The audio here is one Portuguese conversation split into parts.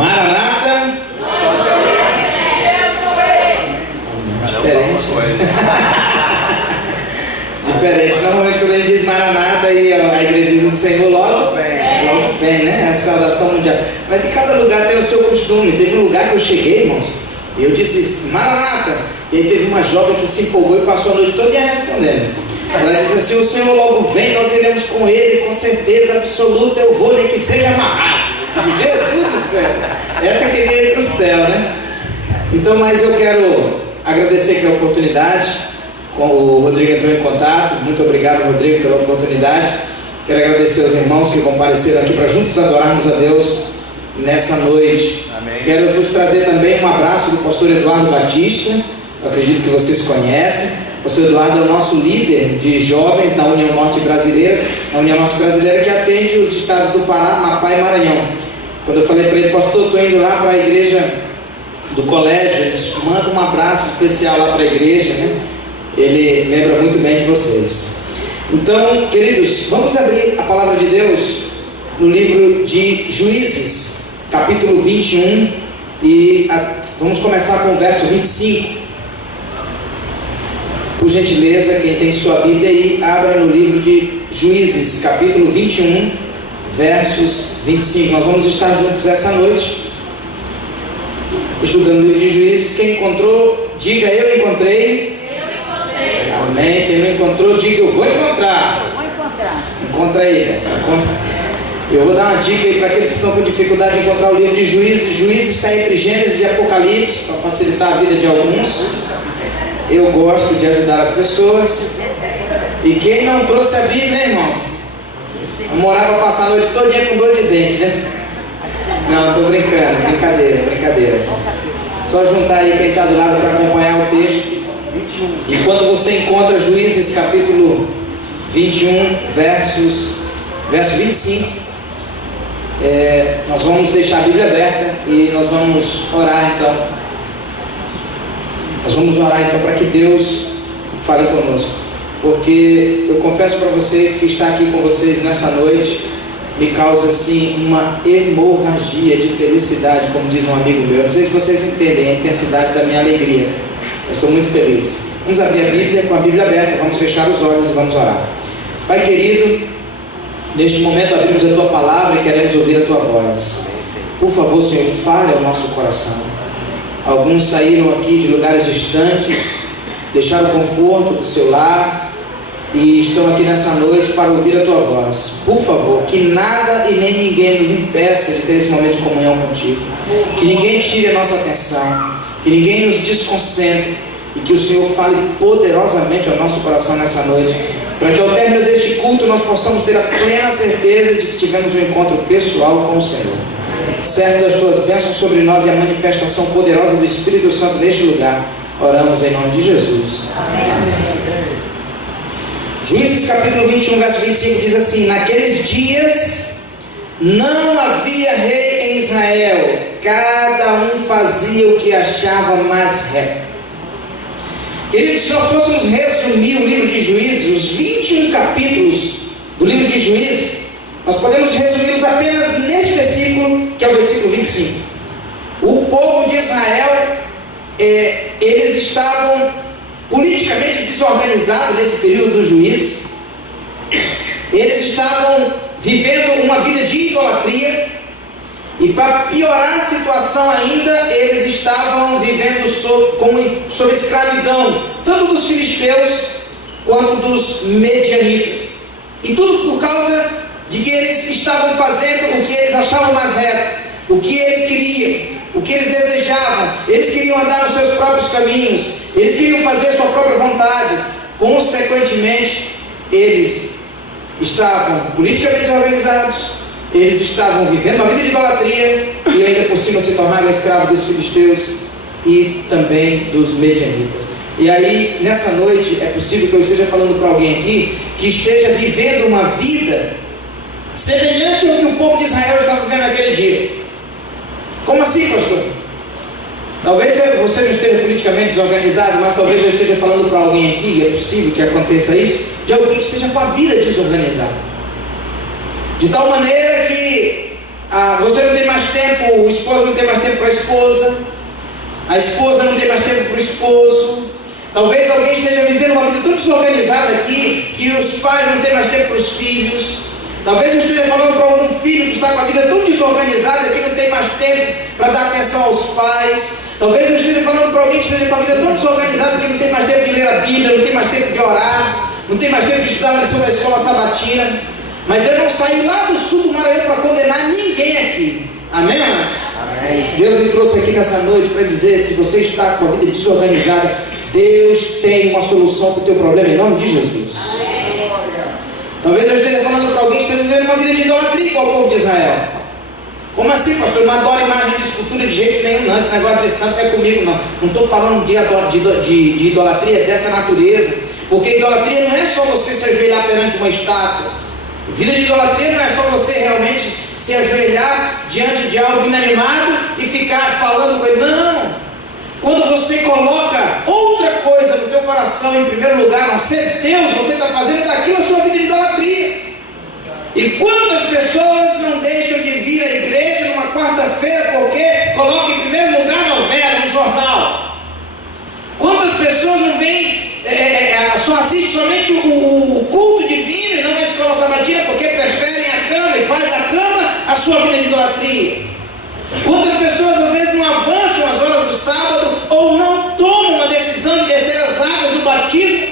Maranata. Diferente. Diferente. Normalmente quando a gente diz Maranata e a igreja diz o Senhor logo vem, né? A saudação mundial. Mas em cada lugar tem o seu costume. Teve um lugar que eu cheguei, irmãos, e eu disse Maranata. E aí teve uma jovem que se empolgou e passou a noite toda respondendo. Ela disse assim: o Senhor logo vem, nós iremos com Ele, com certeza absoluta, eu vou, nem que seja amarrado. Jesus do céu! Essa que queria ir para o céu, né? Então, mas eu quero agradecer aqui a oportunidade. O Rodrigo entrou em contato. Muito obrigado, Rodrigo, pela oportunidade. Quero agradecer aos irmãos que compareceram aqui para juntos adorarmos a Deus nessa noite. Amém. Quero vos trazer também um abraço do pastor Eduardo Batista. Eu acredito que vocês conhecem. O pastor Eduardo é o nosso líder de jovens na União Norte Brasileira, que atende os estados do Pará, Amapá e Maranhão. Quando eu falei para ele: pastor, estou indo lá para a igreja do colégio, ele manda um abraço especial lá para a igreja, né? Ele lembra muito bem de vocês. Então, queridos, vamos abrir a palavra de Deus no livro de Juízes, capítulo 21, e vamos começar com o verso 25. Por gentileza, quem tem sua Bíblia aí, abra no livro de Juízes, capítulo 21, versos 25. Nós vamos estar juntos essa noite, estudando o livro de Juízes. Quem encontrou, diga: eu encontrei. Amém. Quem não encontrou, diga: eu vou encontrar. Encontra aí, Eu vou dar uma dica aí para aqueles que estão com dificuldade de encontrar o livro de Juízes. Juízes está entre Gênesis e Apocalipse, para facilitar a vida de alguns. Eu gosto de ajudar as pessoas. E quem não trouxe a Bíblia, né, irmão? Morar para passar a noite todinha com dor de dente, né? Não, estou brincando, brincadeira. Só juntar aí quem está do lado para acompanhar o texto. Enquanto você encontra Juízes capítulo 21, verso 25, nós vamos deixar a Bíblia aberta e nós vamos orar então. Nós vamos orar então para que Deus fale conosco. Porque eu confesso para vocês que estar aqui com vocês nessa noite me causa assim uma hemorragia de felicidade, como diz um amigo meu. Não sei se vocês entendem a intensidade da minha alegria. Eu estou muito feliz. Vamos abrir a Bíblia, com a Bíblia aberta, vamos fechar os olhos e vamos orar. Pai querido, neste momento abrimos a Tua palavra e queremos ouvir a Tua voz. Por favor, Senhor, fale ao nosso coração. Alguns saíram aqui de lugares distantes, deixaram o conforto do seu lar e estão aqui nessa noite para ouvir a Tua voz. Por favor, que nada e nem ninguém nos impeça de ter esse momento de comunhão contigo. Que ninguém tire a nossa atenção, que ninguém nos desconcentre e que o Senhor fale poderosamente ao nosso coração nessa noite, para que ao término deste culto nós possamos ter a plena certeza de que tivemos um encontro pessoal com o Senhor. Certo das Tuas bênçãos sobre nós e a manifestação poderosa do Espírito Santo neste lugar, oramos em nome de Jesus. Amém. Juízes capítulo 21, verso 25 diz assim: naqueles dias não havia rei em Israel, cada um fazia o que achava mais reto. Queridos, se nós fôssemos resumir o livro de Juízes, os 21 capítulos do livro de Juízes, nós podemos resumi-los apenas neste versículo, que é o versículo 25. O povo de Israel, eles estavam politicamente desorganizados nesse período do juízo. Eles estavam vivendo uma vida de idolatria. E para piorar a situação ainda, eles estavam vivendo sob escravidão, tanto dos filisteus quanto dos medianitas. E tudo por causa de que eles estavam fazendo o que eles achavam mais reto, o que eles queriam, o que eles desejavam. Eles queriam andar nos seus próprios caminhos, eles queriam fazer a sua própria vontade. Consequentemente, eles estavam politicamente organizados, eles estavam vivendo uma vida de idolatria e ainda por cima se tornaram escravos dos filisteus e também dos medianitas. E aí, nessa noite, é possível que eu esteja falando para alguém aqui que esteja vivendo uma vida semelhante ao que o povo de Israel estava vivendo naquele dia. Como assim, pastor? Talvez você não esteja politicamente desorganizado, mas talvez eu esteja falando para alguém aqui, e é possível que aconteça isso, de alguém que esteja com a vida desorganizada, de tal maneira que Você não tem mais tempo, o esposo não tem mais tempo para a esposa não tem mais tempo para o esposo. Talvez alguém esteja vivendo uma vida tão desorganizada aqui, que os pais não têm mais tempo para os filhos. Talvez eu esteja falando para algum filho que está com a vida tão desorganizada que não tem mais tempo para dar atenção aos pais. Talvez eu esteja falando para alguém que esteja com a vida tão desorganizada que não tem mais tempo de ler a Bíblia, não tem mais tempo de orar, não tem mais tempo de estudar a lição da escola sabatina. Mas eu não saí lá do sul do Maranhão para condenar ninguém aqui. Amém, irmãos? Amém. Deus me trouxe aqui nessa noite para dizer: se você está com a vida desorganizada, Deus tem uma solução para o teu problema, em nome de Jesus. Amém. Talvez eu esteja falando para alguém que está vivendo uma vida de idolatria igual ao povo de Israel. Como assim, pastor? Não adoro imagem de escultura de jeito nenhum, não. Esse negócio de santo é comigo, não. Não estou falando de idolatria dessa natureza, porque idolatria não é só você se ajoelhar perante uma estátua. Vida de idolatria não é só você realmente se ajoelhar diante de algo inanimado e ficar falando com ele. Não! Quando você coloca outra coisa no teu coração em primeiro lugar, não ser Deus, você está fazendo daquilo a sua vida de idolatria. E quantas pessoas não deixam de vir à igreja numa quarta-feira porque colocam em primeiro lugar a novela, no jornal? Quantas pessoas não vêm, só assistem somente o culto divino e não a escola sabatina porque preferem a cama e fazem da cama a sua vida de idolatria? Quantas pessoas às vezes não avançam as horas do sábado ou não tomam uma decisão de descer as águas do batismo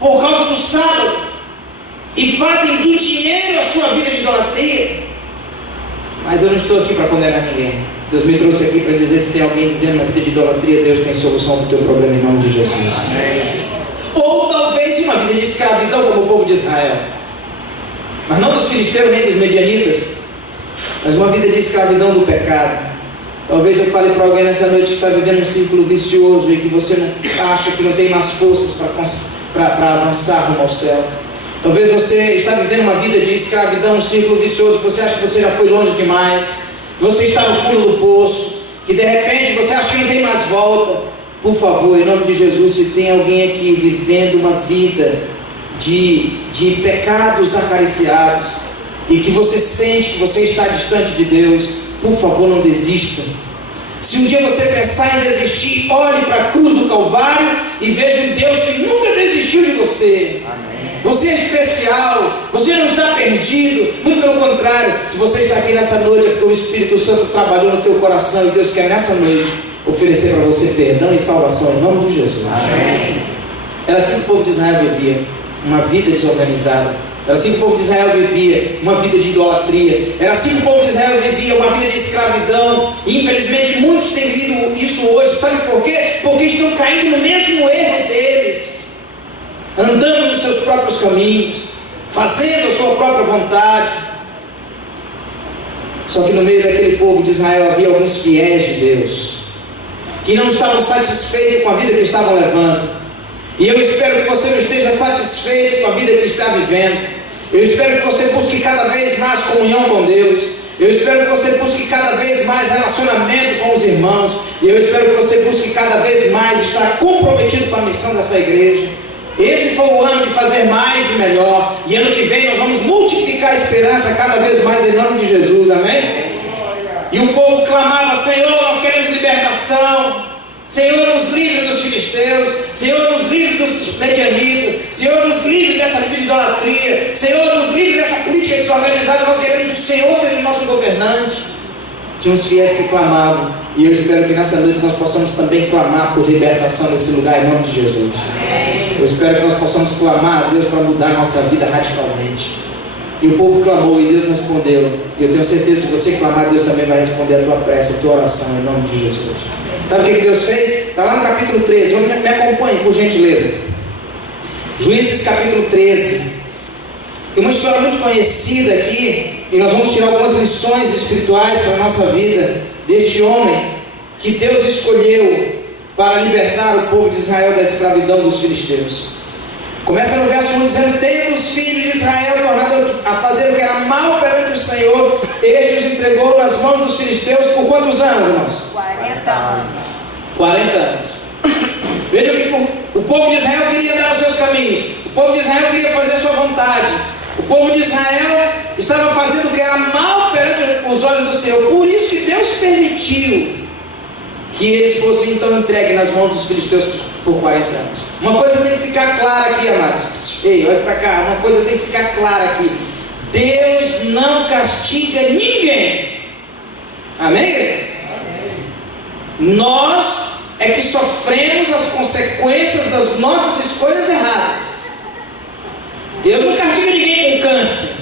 por causa do sábado e fazem do dinheiro a sua vida de idolatria? Mas eu não estou aqui para condenar ninguém. Deus me trouxe aqui para dizer: se tem alguém vivendo uma vida de idolatria, Deus tem solução para o teu problema em nome de Jesus. Amém. Ou talvez uma vida de escravidão como o povo de Israel, mas não dos filisteus nem dos medianitas, mas uma vida de escravidão do pecado. Talvez eu fale para alguém nessa noite que está vivendo um círculo vicioso e que você não acha que não tem mais forças para avançar rumo ao céu. Talvez você está vivendo uma vida de escravidão, um círculo vicioso, que você acha que você já foi longe demais, você está no fundo do poço, que de repente você acha que não tem mais volta. Por favor, em nome de Jesus, se tem alguém aqui vivendo uma vida de pecados acariciados e que você sente que você está distante de Deus, por favor, não desista. Se um dia você pensar em desistir, olhe para a cruz do Calvário e veja um Deus que nunca desistiu de você. Amém. Você é especial, você não está perdido, muito pelo contrário. Se você está aqui nessa noite é porque o Espírito Santo trabalhou no teu coração e Deus quer nessa noite oferecer para você perdão e salvação em nome de Jesus. Amém. Era assim que o povo de Israel vivia, uma vida desorganizada. Era assim que o povo de Israel vivia, uma vida de idolatria. Era assim que o povo de Israel vivia, uma vida de escravidão. E infelizmente muitos têm vivido isso hoje. Sabe por quê? Porque estão caindo no mesmo erro deles, andando nos seus próprios caminhos, fazendo a sua própria vontade. Só que no meio daquele povo de Israel havia alguns fiéis de Deus, que não estavam satisfeitos com a vida que estavam levando. E eu espero que você não esteja satisfeito com a vida que está vivendo. Eu espero que você busque cada vez mais comunhão com Deus. Eu espero que você busque cada vez mais relacionamento com os irmãos. E eu espero que você busque cada vez mais estar comprometido com a missão dessa igreja. Esse foi o ano de fazer mais e melhor. E ano que vem nós vamos multiplicar a esperança cada vez mais em nome de Jesus, amém? E o povo clamava: Senhor, nós queremos libertação. Senhor, nos livre dos filisteus. Senhor, nos livre dos medianitas. Senhor, nos livre dessa vida de idolatria. Senhor, nos livre dessa política desorganizada. Nós queremos que o Senhor seja o nosso governante. Tinha uns fiéis que clamavam. E eu espero que nessa noite nós possamos também clamar por libertação nesse lugar em nome de Jesus. Amém. Eu espero que nós possamos clamar a Deus para mudar a nossa vida radicalmente. E o povo clamou e Deus respondeu. E eu tenho certeza que se você clamar, Deus também vai responder a tua prece, a tua oração em nome de Jesus. Sabe o que Deus fez? Está lá no capítulo 13. Me acompanhe, por gentileza. Juízes capítulo 13. Tem uma história muito conhecida aqui, e nós vamos tirar algumas lições espirituais para a nossa vida deste homem que Deus escolheu para libertar o povo de Israel da escravidão dos filisteus. Começa no verso 1 dizendo: tendo os filhos de Israel tornado a fazer o que era mal perante o Senhor, este os entregou nas mãos dos filisteus por quantos anos, irmãos? 40 anos. 40 anos. Veja que o povo de Israel queria dar os seus caminhos, o povo de Israel queria fazer a sua vontade, O povo de Israel estava fazendo o que era mal perante os olhos do Senhor. Por isso que Deus permitiu que eles fossem então entregues nas mãos dos filisteus por 40 anos. Uma coisa tem que ficar clara aqui, amados. Ei, olha para cá. Uma coisa tem que ficar clara aqui. Deus não castiga ninguém. Amém? Amém. Nós é que sofremos as consequências das nossas escolhas erradas. Deus não castiga ninguém com câncer.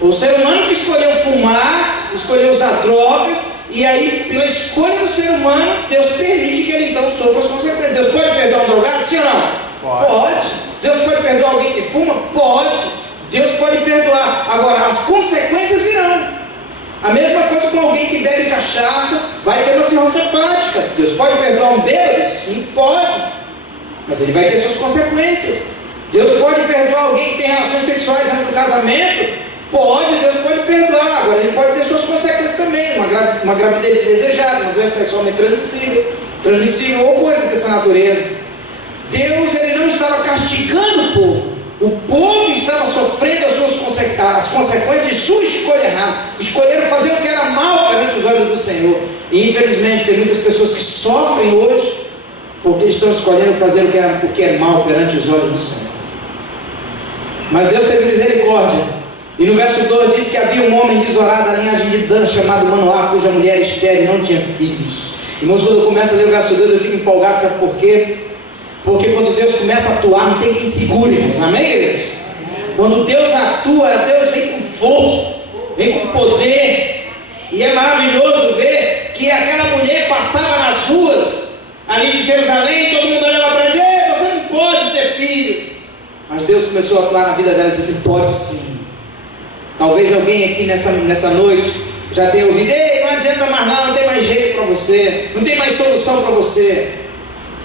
O ser humano que escolheu fumar, escolheu usar drogas, e aí, pela escolha do ser humano, Deus permite que ele então sofra as consequências. Deus pode perdoar um drogado? Sim ou não? Pode. Deus pode perdoar alguém que fuma? Pode. Deus pode perdoar. Agora, as consequências virão. A mesma coisa com alguém que bebe cachaça, vai ter uma cirrose hepática. Deus pode perdoar um bêbado? Sim, pode. Mas ele vai ter suas consequências. Deus pode perdoar alguém que tem relações sexuais antes do casamento? Pode, Deus pode perdoar. Agora ele pode ter suas consequências também. Uma gravidez desejada, uma doença sexualmente transmissível ou coisa dessa natureza. Deus, ele não estava castigando o povo. O povo estava sofrendo as consequências de sua escolha errada. Escolheram fazer o que era mal perante os olhos do Senhor. E infelizmente tem muitas pessoas que sofrem hoje porque estão escolhendo fazer o que é mal perante os olhos do Senhor. Mas Deus teve misericórdia. E no verso 2 diz que havia um homem de Zorá da linhagem de Dan, chamado Manoá, cuja mulher estéril não tinha filhos. Irmãos, quando eu começo a ler o verso 2 eu fico empolgado, sabe por quê? Porque quando Deus começa a atuar, não tem quem segure, irmãos. Amém, irmãos? Quando Deus atua, Deus vem com força, vem com poder. E é maravilhoso ver que aquela mulher passava nas ruas ali de Jerusalém, todo mundo olhava para ela e dizia: você não pode ter filho. Mas Deus começou a atuar na vida dela e disse assim: pode sim. Talvez alguém aqui nessa noite já tenha ouvido: ei, não adianta mais nada, não tem mais jeito para você, não tem mais solução para você.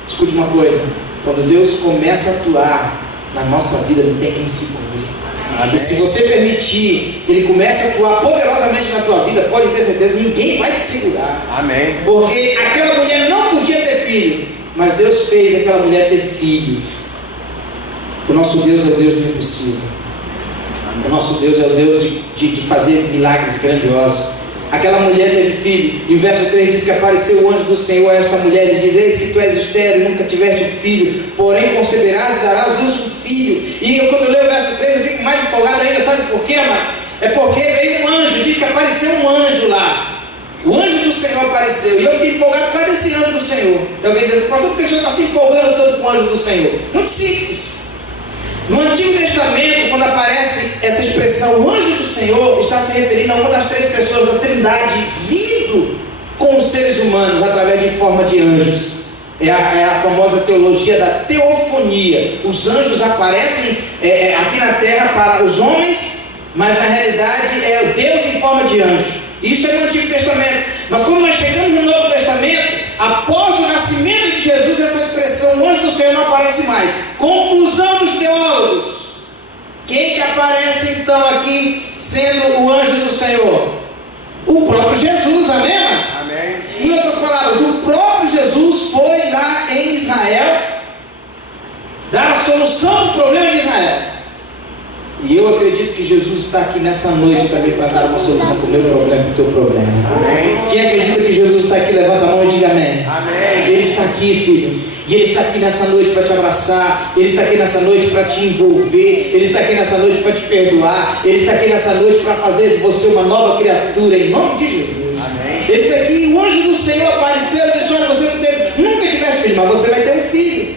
Escute uma coisa: quando Deus começa a atuar na nossa vida, não tem quem segure. E se você permitir que Ele comece a atuar poderosamente na tua vida, pode ter certeza, ninguém vai te segurar. Amém. Porque aquela mulher não podia ter filho, mas Deus fez aquela mulher ter filho. O nosso Deus é o Deus do impossível. O nosso Deus é o Deus de fazer milagres grandiosos. Aquela mulher teve filho, e o verso 3 diz que apareceu o anjo do Senhor a esta mulher e diz: eis que tu és estéril, nunca tiveste filho, porém conceberás e darás luz um filho. E quando eu leio o verso 3 eu fico mais empolgado ainda. Sabe por quê, amado? É porque veio um anjo, diz que apareceu um anjo lá. O anjo do Senhor apareceu, e eu fiquei empolgado por causa desse anjo do Senhor. E alguém diz: pastor, por que o senhor está se empolgando tanto com o anjo do Senhor? Muito simples. No Antigo Testamento, quando aparece essa expressão, o anjo do Senhor está se referindo a uma das 3 pessoas da Trindade vindo com os seres humanos através de forma de anjos. É a famosa teologia da teofonia. Os anjos aparecem aqui na terra para os homens, mas na realidade é Deus em forma de anjo. Isso é no Antigo Testamento. Mas quando nós chegamos no Novo Testamento, após o nascimento de Jesus, essa expressão, o anjo do Senhor, não aparece mais. Conclusão dos teólogos: quem que aparece então aqui sendo o anjo do Senhor? O próprio Jesus, amém? Amém. Em outras palavras, o próprio Jesus foi lá em Israel dar a solução do problema de Israel. E eu acredito que Jesus está aqui nessa noite também para dar uma solução para o meu problema e para o teu problema. Amém. Quem acredita que Jesus está aqui, levanta a mão e diga amém. Amém. Ele está aqui, filho. E Ele está aqui nessa noite para te abraçar. Ele está aqui nessa noite para te envolver. Ele está aqui nessa noite para te perdoar. Ele está aqui nessa noite para fazer de você uma nova criatura, em nome de Jesus. Amém. Ele está aqui, e o anjo do Senhor apareceu e disse: olha, você nunca tivesse filho, mas você vai ter um filho.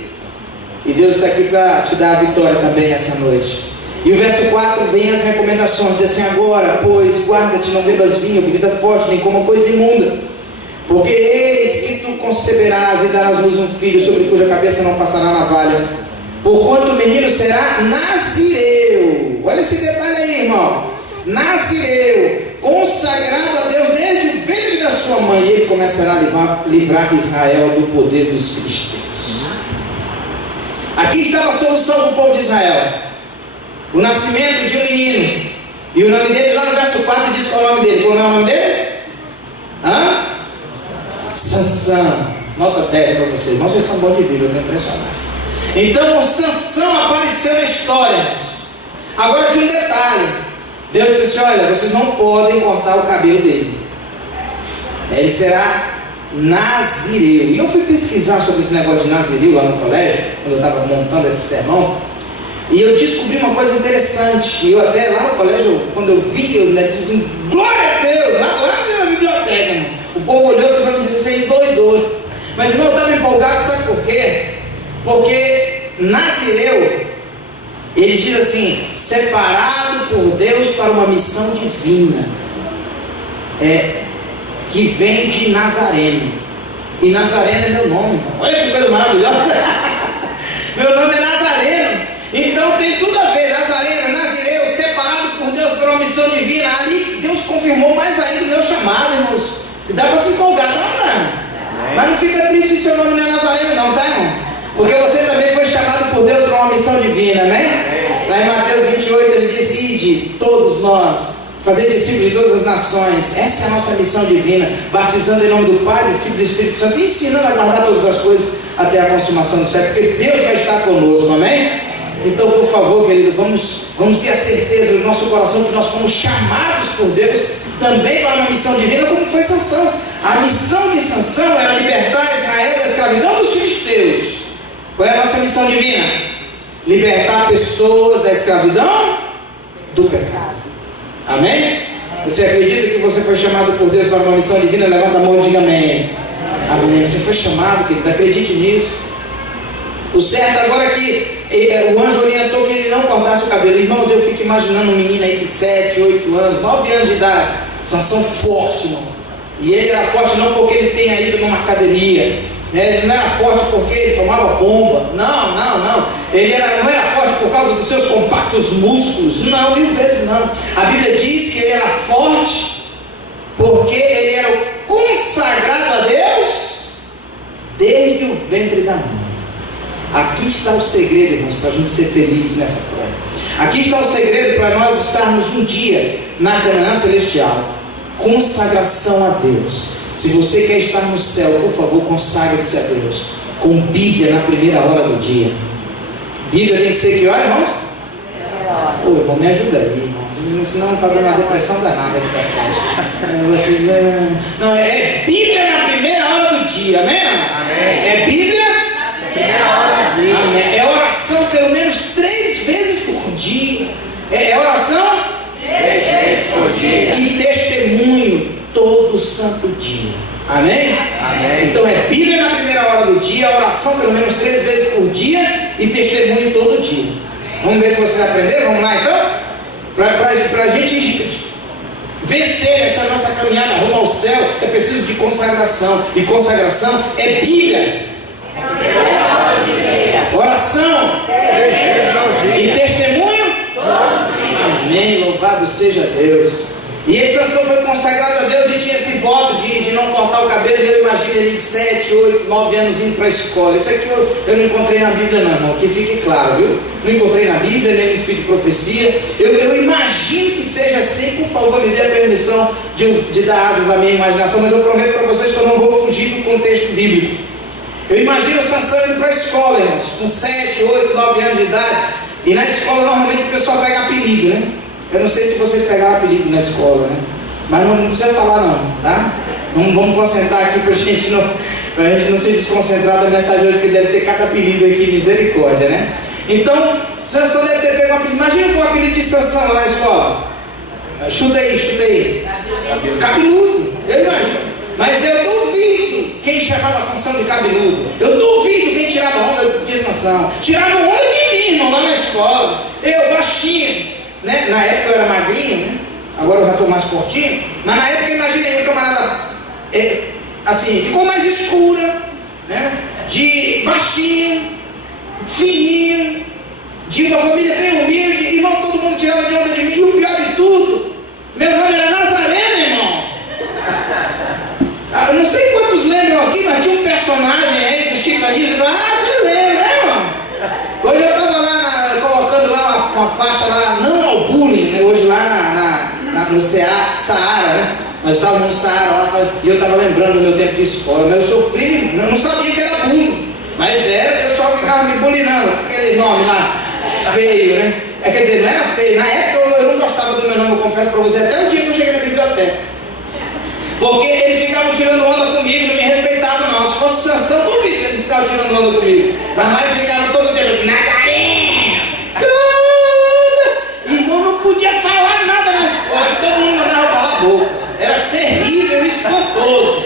E Deus está aqui para te dar a vitória também essa noite. E o verso 4 vem as recomendações, diz assim: agora, pois, guarda-te, não bebas vinho, bebida forte, nem coma coisa imunda, porque eis que tu conceberás e darás luz um filho, sobre cuja cabeça não passará navalha, porquanto o menino será nazireu. Olha esse detalhe aí, irmão. Nazireu, consagrado a Deus desde o ventre da sua mãe, e ele começará a livrar Israel do poder dos filisteus. Aqui estava a solução para o povo de Israel: o nascimento de um menino. E o nome dele, lá no verso 4, diz qual é o nome dele. Qual é o nome dele? Sansão. Nota 10 para vocês. Não, vocês são bons de Bíblia, eu estou impressionado. Então, Sansão apareceu na história. Agora tinha um detalhe. Deus disse assim: olha, vocês não podem cortar o cabelo dele. Ele será nazireu. E eu fui pesquisar sobre esse negócio de nazireu lá no colégio, quando eu estava montando esse sermão, e eu descobri uma coisa interessante. E eu até lá no colégio, quando eu vi, eu disse assim: glória a Deus, lá tem na biblioteca, irmão. O povo olhou assim para mim e disse: você doidou. Mas irmão, eu estava empolgado, sabe por quê? Porque nazireu, ele diz assim: separado por Deus para uma missão divina, que vem de Nazareno. E Nazareno é meu nome, irmão. Olha que coisa maravilhosa. Meu nome é Nazareno. Então tem tudo a ver. Nazareno, nazireu, separado por Deus para uma missão divina. Ali Deus confirmou mais ainda o meu chamado, irmãos. E dá para se empolgar, não? Mas não fica triste se seu nome não é Nazareno não, tá, irmão? Porque você também foi chamado por Deus para uma missão divina, né? Lá em Mateus 28 ele diz: ide, todos nós, fazer discípulos de todas as nações. Essa é a nossa missão divina, batizando em nome do Pai, do Filho e do Espírito Santo, ensinando a guardar todas as coisas até a consumação do século, porque Deus vai estar conosco, amém? Então, por favor, querido, vamos ter a certeza no nosso coração que nós fomos chamados por Deus também para uma missão divina, como foi Sansão. A missão de Sansão era libertar Israel da escravidão dos filisteus. Qual é a nossa missão divina? Libertar pessoas da escravidão do pecado. Amém? Você acredita que você foi chamado por Deus para uma missão divina? Levanta a mão e diga amém. Amém. Você foi chamado, querido, acredite nisso. O certo agora é que o anjo orientou que ele não cortasse o cabelo. Irmãos, eu fico imaginando um menino aí de 7, 8 anos, 9 anos de idade, Sansão forte, irmão. E ele era forte não porque ele tenha ido numa academia, né? Ele não era forte porque ele tomava bomba. Não. Ele não era forte por causa dos seus compactos músculos. Não, mil vezes não. A Bíblia diz que ele era forte porque ele era o consagrado a Deus desde o ventre da mãe. Aqui está o segredo, irmãos, para a gente ser feliz nessa prova. Aqui está o segredo para nós estarmos um dia na Canaã celestial. Consagração a Deus. Se você quer estar no céu, por favor, consagre-se a Deus com Bíblia na primeira hora do dia. Bíblia tem que ser que hora, irmãos? Ô, irmão, me ajuda aí, irmão. Senão está dando uma depressão danada aqui para frente. Não, é Bíblia na primeira hora do dia, amém? Amém. É Bíblia na primeira hora do dia. Amém. É oração pelo menos 3 vezes por dia. É oração 3 vezes por dia. E testemunho todo santo dia. Amém? Amém? Então é Bíblia na primeira hora do dia, oração pelo menos 3 vezes por dia e testemunho todo dia. Amém. Vamos ver se vocês aprenderam? Vamos lá então? Para a gente vencer essa nossa caminhada rumo ao céu, é preciso de consagração. E consagração é Bíblia, oração e testemunho. Amém, louvado seja Deus. E esse Sansão foi consagrado a Deus e tinha esse voto de não cortar o cabelo. E eu imagino ele de 7, 8, 9 anos indo para a escola. Isso aqui eu não encontrei na Bíblia não, irmão, que fique claro, viu? Não encontrei na Bíblia, nem no Espírito de Profecia. Eu imagino que seja assim. Por favor, me dê a permissão de dar asas à minha imaginação, mas eu prometo para vocês que eu não vou fugir do contexto bíblico. Eu imagino o Sansão indo para a escola, irmãos, com 7, 8, 9 anos de idade. E na escola normalmente o pessoal pega apelido, né? Eu não sei se vocês pegaram apelido na escola, né? Mas não precisa falar não, tá? Vamos concentrar aqui pra gente não se desconcentrar da mensagem hoje, que deve ter cada apelido aqui, misericórdia, né? Então, Sansão deve ter pego um apelido. Imagina qual o apelido de Sansão lá na escola. Chuta aí. Cabeludo, eu imagino. Mas eu duvido quem chamava Sansão de cabeludo. Eu duvido quem tirava onda de Sansão. Tirava onda de mim, irmão, lá na escola. Eu, baixinho. Né? Na época eu era magrinho, né? Agora eu já estou mais fortinho. Mas na época eu imaginei um camarada assim, de cor mais escura, né? De baixinho, fininho, de uma família bem humilde. Irmão, todo mundo tirava de onda de mim. E o pior de tudo, meu nome era Nazareno, irmão. Eu não sei quantos lembram aqui, mas tinha um personagem aí do Chico Anísio. Você lembra, né, irmão? Hoje eu estava lá colocando lá uma faixa lá, não ao bullying, né? Hoje lá no Saara, né? Nós estávamos no Saara lá, e eu estava lembrando do meu tempo de escola, mas eu sofri, eu não sabia que era bullying, mas era, o pessoal ficava me bullyingando, aquele nome lá, feio, né? Quer dizer, não era feio. Na época eu não gostava do meu nome, eu confesso para você, até o dia que eu cheguei na biblioteca. Porque eles ficavam tirando onda comigo, não me respeitavam não. Se fosse Sansão, duvido que eles ficavam tirando onda comigo. Mas eles ficavam todo tempo assim, Nazaré! Irmão, não podia falar nada na escola, porque todo mundo mandava falar a boca. Era terrível e espantoso.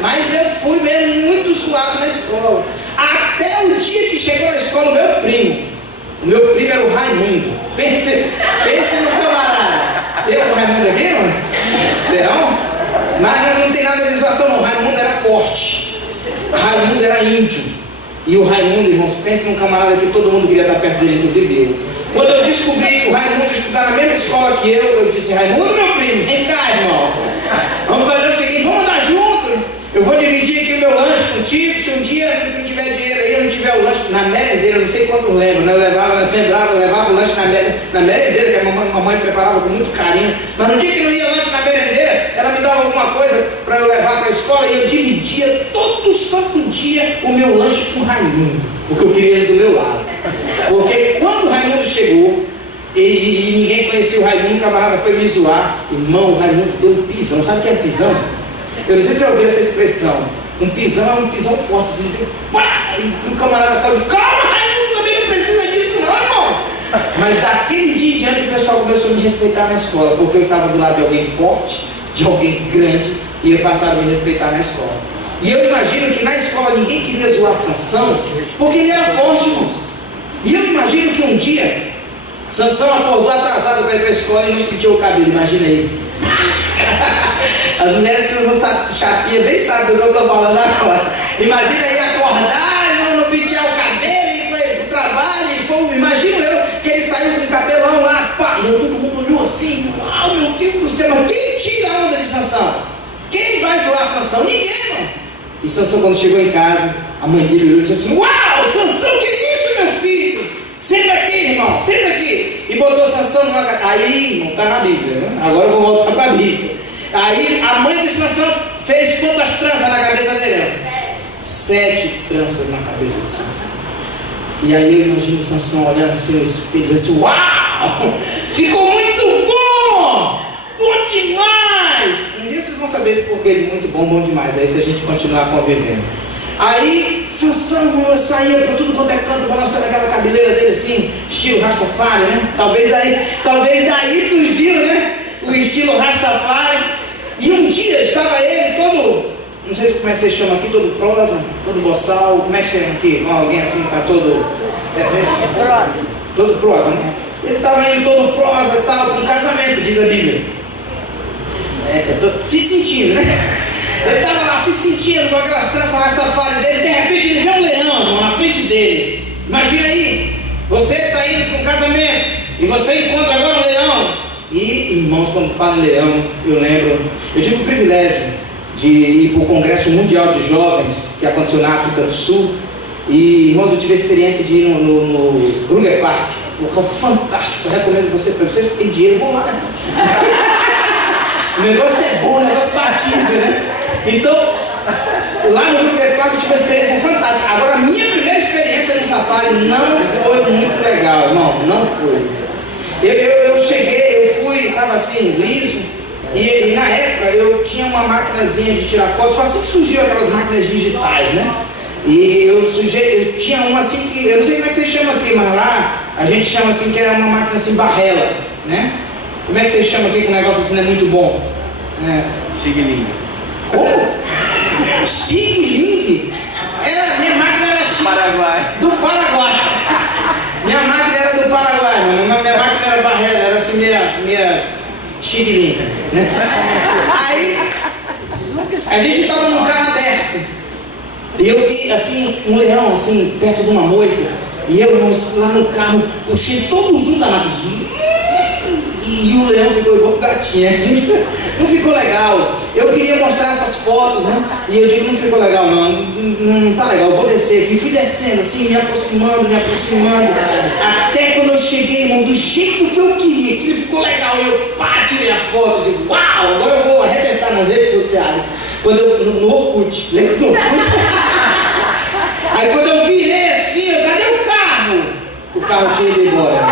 Mas eu fui mesmo muito suado na escola. Até o dia que chegou na escola o meu primo. O meu primo era o Raimundo. Pense no camarada. Tem o Raimundo aqui, não? Serão? Mas não tem nada de zoação não. O Raimundo era forte. O Raimundo era índio. E o Raimundo, irmãos, pense num camarada que todo mundo queria estar perto dele, inclusive eu. Quando eu descobri que o Raimundo estudava na mesma escola que eu disse, Raimundo, meu primo, vem cá, irmão. Vamos fazer o seguinte, vamos andar junto. Eu vou dividir aqui o meu lanche contigo. Se um dia não tiver dinheiro aí, eu não tiver o lanche na merendeira, não sei quanto lembro, né? Eu levava o lanche na merendeira, que a mamãe preparava com muito carinho. Mas no dia que não ia lanche na merendeira, ela me dava alguma coisa para eu levar para a escola e eu dividia todo santo dia o meu lanche com o Raimundo, porque eu queria ele do meu lado. Porque quando o Raimundo chegou, e ninguém conhecia o Raimundo, o camarada foi me zoar. Irmão, o Raimundo deu um pisão. Sabe o que é pisão? Eu não sei se já ouviu essa expressão. Um pisão é um pisão forte, assim, e o camarada caiu. Calma, Raimundo, também não precisa disso não, irmão. Mas daquele dia em diante o pessoal começou a me respeitar na escola, porque eu estava do lado de alguém forte, de alguém grande, e eu passaram a me respeitar na escola. E eu imagino que na escola ninguém queria zoar Sansão, porque ele era forte, irmãos. E eu imagino que um dia Sansão acordou atrasado para ir para a escola e não penteou o cabelo, imagina aí. As mulheres que não usam chapinha bem sabem do que eu estou falando agora. Imagina aí acordar, não pentear o cabelo, e foi pro trabalho, e foi, imagino eu que ele saiu com o cabelão lá, pá, e todo mundo olhou assim, uau, meu Deus do céu, mas quem tira a onda de Sansão? Quem vai zoar Sansão? Ninguém, mano. E Sansão, quando chegou em casa, a mãe dele olhou e disse assim, uau, Sansão, que isso, meu filho? Senta aqui, irmão, senta aqui. E botou Sansão numa... Aí, irmão, está na Bíblia, né? Agora eu vou voltar para a Bíblia. Aí a mãe de Sansão fez quantas tranças na cabeça dele? 7 tranças na cabeça de Sansão. E aí eu imagino Sansão olhando assim no espelho e dizendo assim, uau, ficou muito bom, bom demais. Um dia vocês vão saber esse porquê de muito bom, bom demais. Aí se a gente continuar convivendo. Aí Sansão saía para tudo quanto é canto, balançando aquela cabeleira dele assim, estilo Rastafari, né? Talvez daí surgiu, né? O estilo Rastafari. E um dia estava ele todo, não sei como é que você chama aqui, todo prosa, todo boçal, como é que chama aqui? Alguém assim está todo... prosa. Todo prosa, né? Ele estava indo todo prosa e tal, com casamento, diz a Bíblia. Se sentindo, né? Ele estava lá se sentindo com aquelas tranças Rastafari dele, de repente ele vê um leão na frente dele. Imagina aí, você está indo para um casamento e você encontra agora um leão. E, irmãos, quando falo em leão, eu lembro, eu tive o privilégio de ir para o Congresso Mundial de Jovens, que aconteceu na África do Sul. E, irmãos, eu tive a experiência de ir no Kruger Park, um local fantástico. Eu recomendo vocês que têm dinheiro, vão lá. O negócio é bom, o negócio batiza, né? Então, lá no Kruger Park eu tive uma experiência fantástica. Agora, a minha primeira experiência no safari não foi muito legal, não foi. Eu cheguei, eu fui, estava assim, liso, e na época eu tinha uma maquinazinha de tirar fotos, foi assim que surgiu aquelas máquinas digitais, né? E eu tinha uma assim que, eu não sei como é que vocês chamam aqui, mas lá a gente chama assim que é uma máquina assim barrela, né? Como é que vocês chamam aqui que o negócio assim não é muito bom? Xing-ling. Como? Xing-ling? Minha máquina era Paraguai. do Paraguai. Minha máquina era do Paraguai, mano. Minha máquina era barrela, era assim meia xing-ling, né? Aí a gente estava num carro aberto. E eu vi assim um leão assim perto de uma moita. E eu lá no carro puxei todo o zoom da máquina. E o leão ficou igual o gatinho. Não ficou legal. Eu queria mostrar essas fotos, né? E eu digo, não ficou legal não tá legal, eu vou descer aqui. Fui descendo assim, me aproximando. Até quando eu cheguei, irmão, do jeito que eu queria, que ele ficou legal. Eu tirei a foto, digo, uau, agora eu vou arrebentar nas redes sociais. Quando eu, no Orkut, lembra do Orkut? Aí quando eu virei assim, cadê o carro? O carro tinha ido embora.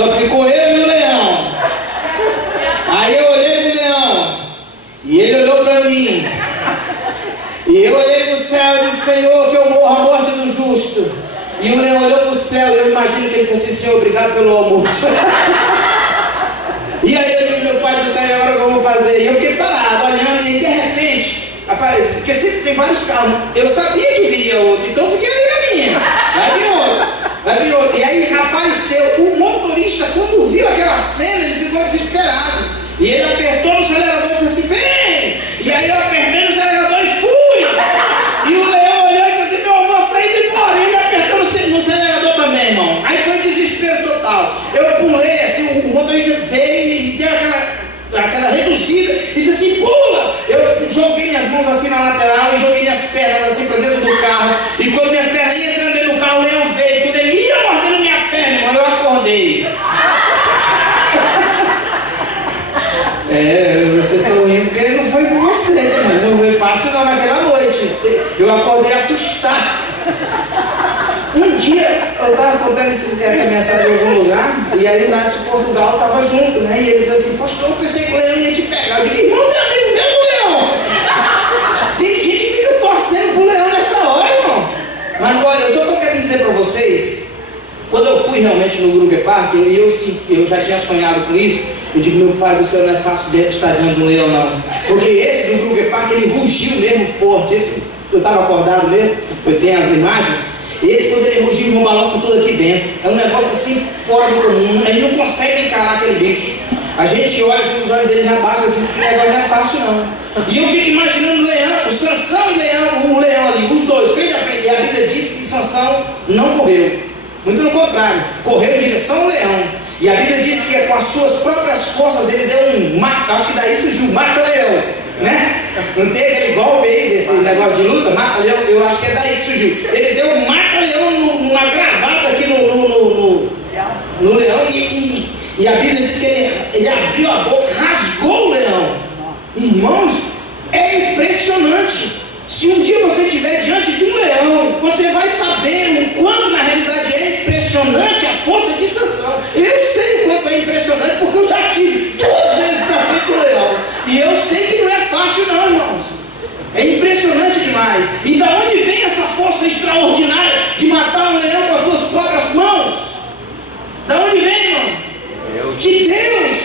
Só ficou eu e o leão. Aí eu olhei pro leão e ele olhou para mim. E eu olhei pro céu e disse: Senhor, que eu morra a morte do justo. E o leão olhou pro céu e eu imagino que ele disse assim: Senhor, obrigado pelo almoço. E aí eu digo: meu pai do céu, agora o que eu vou fazer? E eu fiquei parado, olhando, e de repente aparece, porque sempre tem vários carros. Eu sabia que viria outro, então eu fiquei ali na minha. Vai vir outro, vai vir outro. E aí apareceu o motorista, quando viu aquela cena, ele ficou desesperado. E ele apertou no acelerador e disse assim: vem! E aí eu apertei no acelerador e fui! E o leão olhou e disse assim: meu almoço está indo embora. E ele apertou no acelerador também, irmão. Aí foi desespero total. Eu pulei assim, o motorista veio e deu aquela reduzida e disse assim: pula! Eu joguei minhas mãos assim na lateral e joguei minhas pernas assim para dentro do carro. E quando minhas pernas iam entrando dentro do carro, o leão veio. Quando ele ia mordendo minha perna, irmão, eu acordei. Vocês estão rindo porque não foi com você, né? Não foi fácil não naquela noite. Eu acordei assustado. Um dia eu estava contando essa mensagem em algum lugar, e aí o Nádio Portugal estava junto, né? E ele disse assim: pastor, eu pensei que o leão ia te pegar. Eu digo: irmão, meu amigo mesmo do leão. Tem gente que fica torcendo pro leão nessa hora, irmão. Mas olha, eu só quero dizer para vocês, quando eu fui realmente no Gruger Park, eu já tinha sonhado com isso. Eu digo: meu pai do céu, não é fácil de estar diante do leão, não. Porque esse do Gruger Park, ele rugiu mesmo forte. Esse, eu estava acordado mesmo, eu tenho as imagens. Esse, quando ele rugiu, irmão, balança tudo aqui dentro. É um negócio assim, fora do comum. Ele não consegue encarar aquele bicho. A gente olha com os olhos dele já baixam assim, porque o negócio não é fácil, não. E eu fico imaginando o leão, o Sansão e o leão ali, os dois, frente a frente. E a Bíblia diz que Sansão não correu. Muito pelo contrário, correu em direção ao leão. E a Bíblia diz que com as suas próprias forças ele deu um mata, acho que daí surgiu mata-leão, né? Não tem aquele golpe aí desse negócio de luta, mata-leão, eu acho que é daí que surgiu. Ele deu um mata-leão numa gravata aqui no leão e a Bíblia diz que ele abriu a boca, rasgou o leão. Irmãos, é impressionante. Se um dia você estiver diante de um leão, você vai saber o quanto na realidade é impressionante a força de Sansão. Eu sei o quanto é impressionante, porque eu já tive 2 vezes na frente do leão. E eu sei que não é fácil não, irmãos. É impressionante demais. E da onde vem essa força extraordinária de matar um leão com as suas próprias mãos? Da onde vem, irmão? De Deus.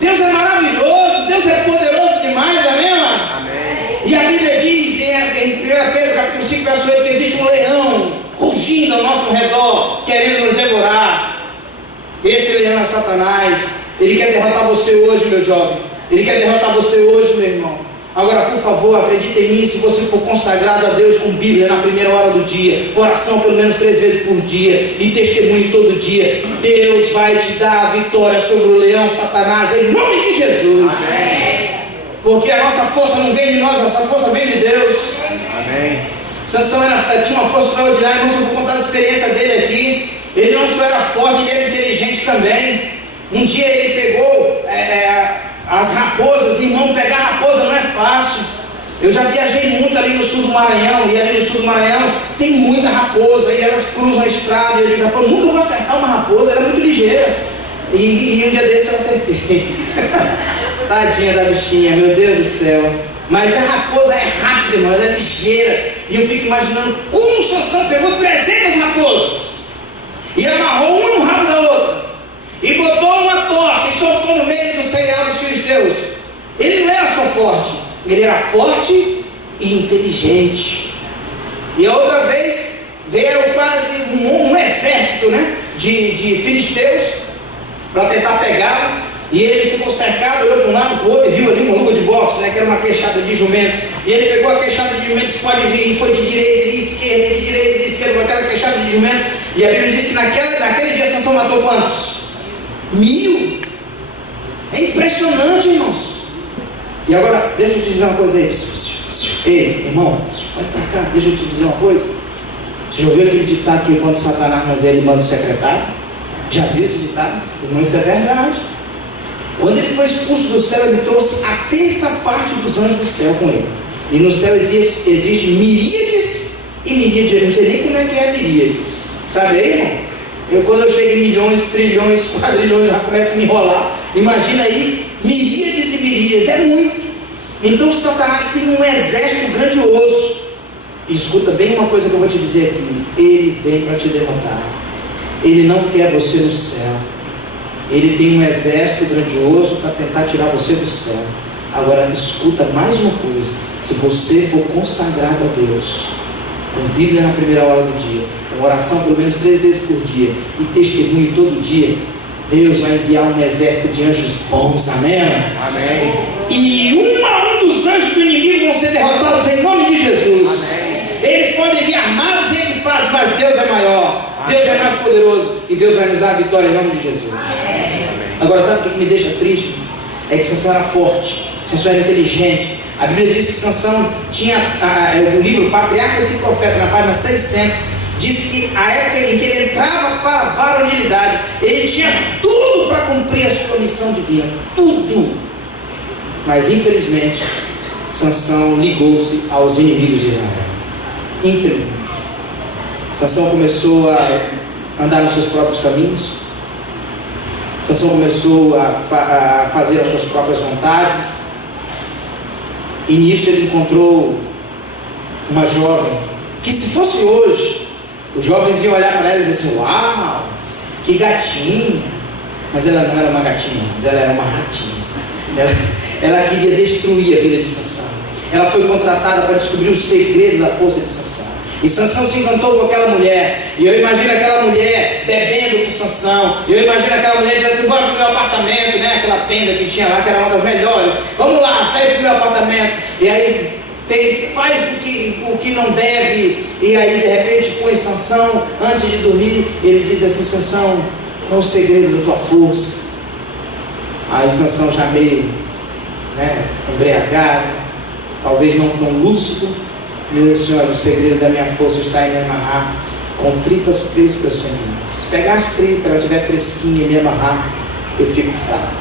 Deus é maravilhoso, Deus é poderoso demais, amém, mano? Amém. E a Bíblia diz em 1 Pedro capítulo 5, verso 8, que existe um leão rugindo ao nosso redor, querendo nos devorar. Esse leão é Satanás. Ele quer derrotar você hoje, meu jovem. Ele quer derrotar você hoje, meu irmão. Agora, por favor, acredite em mim. Se você for consagrado a Deus com Bíblia na primeira hora do dia, oração pelo menos 3 vezes por dia e testemunho todo dia, Deus vai te dar a vitória sobre o leão Satanás, em nome de Jesus. Amém. Porque a nossa força não vem de nós, nossa força vem de Deus. Amém. Sansão tinha uma força extraordinária. Irmãos, eu vou contar a experiência dele aqui. Ele não só era forte, ele era inteligente também. Um dia ele pegou as raposas. Irmão, pegar raposa não é fácil. Eu já viajei muito ali no sul do Maranhão, e ali no sul do Maranhão tem muita raposa, e elas cruzam a estrada, e eu digo: rapaz, nunca vou acertar uma raposa, ela é muito ligeira. E um dia desse eu acertei. Tadinha da bichinha, meu Deus do céu. Mas a raposa é rápida, irmão, ela é ligeira. E eu fico imaginando como o Sansão pegou 300 raposas e amarrou uma no rabo da outra e botou uma tocha e soltou no meio do cereal dos filisteus. Ele não era só forte, ele era forte e inteligente. E a outra vez veio quase um exército, né, de filisteus para tentar pegá-lo. E ele ficou cercado, olhou para um lado, para o outro, e viu ali uma luva de boxe, né, que era uma queixada de jumento. E ele pegou a queixada de jumento, disse: pode vir, e foi de direita, de esquerda, de direita, de esquerda, com aquela queixada de jumento. E a Bíblia diz que naquele dia Sansão matou quantos? 1000. É impressionante, irmãos. E agora, deixa eu te dizer uma coisa aí. Ei, irmão, olha para cá, deixa eu te dizer uma coisa. Você já ouviu aquele ditado que quando Satanás não vê, ele manda o secretário? Já viu esse ditado? Irmão, isso é verdade. Quando ele foi expulso do céu, ele trouxe a terça parte dos anjos do céu com ele. E no céu existe miríades e miríades. Eu não sei nem como é que é miríades. Sabe aí, irmão? Quando eu chego em milhões, trilhões, quadrilhões, já começo a me enrolar. Imagina aí, miríades e miríades, é muito. Então Satanás tem um exército grandioso. E escuta bem uma coisa que eu vou te dizer aqui: ele vem para te derrotar. Ele não quer você no céu. Ele tem um exército grandioso para tentar tirar você do céu. Agora escuta mais uma coisa: se você for consagrado a Deus, com Bíblia na primeira hora do dia, com oração pelo menos 3 vezes por dia e testemunho todo dia, Deus vai enviar um exército de anjos bons, amém? Amém. E um a um dos anjos do inimigo vão ser derrotados em nome de Jesus. Amém. Eles podem vir armados e equipados, mas Deus é maior, Deus é mais poderoso e Deus vai nos dar a vitória em nome de Jesus. Amém. Agora, sabe o que me deixa triste? É que Sansão era forte, Sansão era inteligente. A Bíblia diz que Sansão tinha, o livro Patriarcas e Profetas, na página 600, diz que a época em que ele entrava para a varonilidade, ele tinha tudo para cumprir a sua missão divina, tudo. Mas infelizmente, Sansão ligou-se aos inimigos de Israel. Infelizmente, Sansão começou a andar nos seus próprios caminhos. Sansão começou a fazer as suas próprias vontades. E nisso ele encontrou uma jovem que, se fosse hoje, os jovens iam olhar para ela e dizer assim: uau, que gatinha. Mas ela não era uma gatinha, mas ela era uma ratinha. Ela queria destruir a vida de Sansão. Ela foi contratada para descobrir o segredo da força de Sansão. E Sansão se encantou com aquela mulher. E eu imagino aquela mulher bebendo com Sansão. Eu imagino aquela mulher dizendo assim: bora pro meu apartamento, né? Aquela tenda que tinha lá, que era uma das melhores. Vamos lá, vai pro meu apartamento. E aí faz o que não deve. E aí de repente põe Sansão antes de dormir. Ele diz assim: Sansão, qual é o segredo da tua força? Aí Sansão já meio embriagado, talvez não tão lúcido, diz assim: olha, o segredo da minha força está em me amarrar com tripas frescas de animais. Se pegar as tripas, ela estiver fresquinha e me amarrar, eu fico fraco.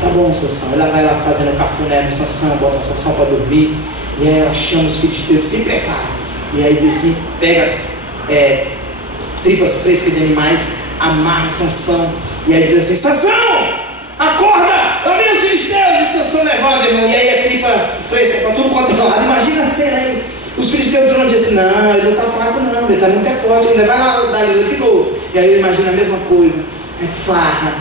Tá bom, Sansão. Ela vai lá fazendo cafuné no Sansão, bota Sansão para dormir, e aí ela chama os filisteus, se prepara. E aí diz assim: pega tripas frescas de animais, amarra Sansão, e aí diz assim: Sansão, acorda, lá vem os filisteus. E Sansão levanta, irmão, e aí a tripa fresca para tudo quanto é lado. Imagina a cena aí. Os filisteus de onde dizem assim: não, ele não está fraco não, ele está muito forte, ainda vai lá dar ele de novo. E aí eu imagino a mesma coisa, farra,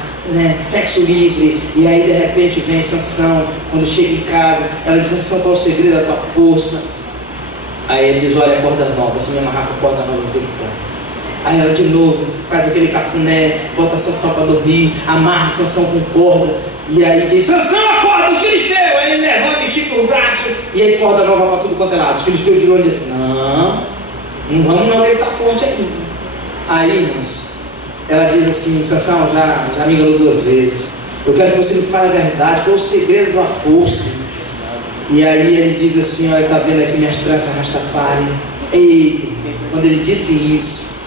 sexo livre. E aí de repente vem Sansão, quando chega em casa, ela diz: Sansão, qual é o segredo da tua força? Aí ele diz: olha, corda nova, se me amarrar com corda nova eu fico fraco. Aí ela de novo faz aquele cafuné, bota Sansão para dormir, amarra Sansão com corda. E aí diz: Sansão, acorda, os filisteus. Aí ele levanta, estica o braço, e aí corda nova para tudo quanto é lado. Os filisteus de longe dizem: não vamos não, ele está forte ainda. Aí, irmãos, ela diz assim: Sansão, já me enganou 2 vezes, eu quero que você me fale a verdade, qual é o segredo da força? E aí ele diz assim: olha, está vendo aqui minhas tranças Rastafari? Eita, quando ele disse isso,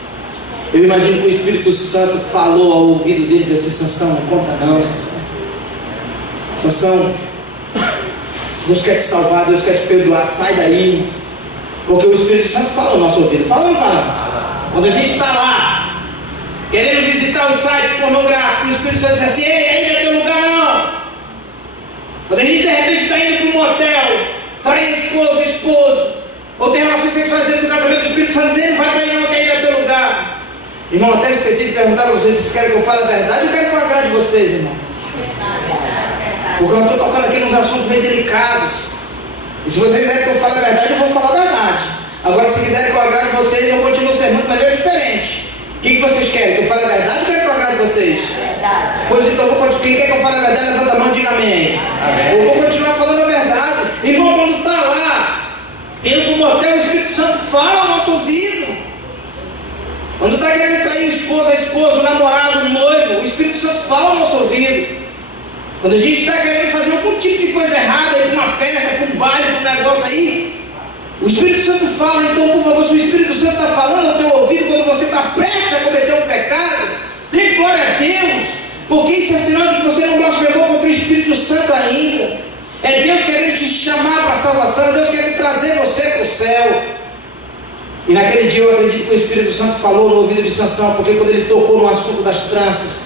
eu imagino que o Espírito Santo falou ao ouvido dele, disse assim: Sansão, não conta não, Sansão. Sansão, Deus quer te salvar, Deus quer te perdoar, sai daí. Porque o Espírito Santo fala ao nosso ouvido. Fala ou não fala? Quando a gente está lá, querendo visitar os sites pornográficos, o Espírito Santo diz assim: ei, aí não é teu lugar não. Quando a gente de repente está indo para um motel, trai esposo, ou tem relações sexuais dentro do casamento, o Espírito Santo diz: ele vai para aí não, que aí não é teu lugar. Irmão, até esqueci de perguntar para vocês: vocês querem que eu fale a verdade ou querem que eu agrade vocês, irmão? Porque eu estou tocando aqui nos assuntos bem delicados. E se vocês quiserem que eu fale a verdade, eu vou falar a verdade. Agora, se quiserem que eu agrade vocês, eu continuo o sermão de maneira diferente. O que vocês querem? Que eu fale a verdade ou querem que eu agrade vocês? Verdade. Pois então, quem quer que eu fale a verdade, levanta a mão e diga amém. Amém. Eu vou continuar falando a verdade. Irmão, quando está lá, indo para um motel, o Espírito Santo fala ao nosso ouvido. Quando está querendo trair a esposa, o namorado, o noivo, o Espírito Santo fala ao nosso ouvido. Quando a gente está querendo fazer algum tipo de coisa errada, ir para uma festa, para um baile, para um negócio aí, o Espírito Santo fala. Então, por favor, se o Espírito Santo está falando ao teu ouvido quando você está prestes a cometer um pecado, dê glória a Deus, porque isso é sinal de que você não blasfemou contra o Espírito Santo ainda. É Deus querendo te chamar para a salvação, é Deus querendo trazer você para o céu. E naquele dia eu acredito que o Espírito Santo falou no ouvido de Sansão, porque quando ele tocou no assunto das tranças,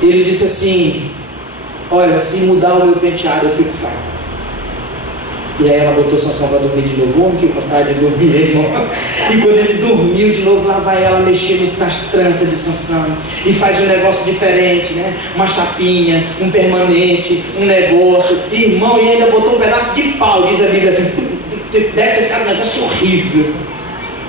ele disse assim: olha, se mudar o meu penteado eu fico fraco. E aí ela botou Sansão para dormir de novo. O homem que gostava de dormir, irmão. E quando ele dormiu de novo, lá vai ela mexendo nas tranças de Sansão. E faz um negócio diferente, né? Uma chapinha, um permanente, um negócio. Irmão, e ainda botou um pedaço de pau, diz a Bíblia assim. Deve ter ficado um negócio horrível.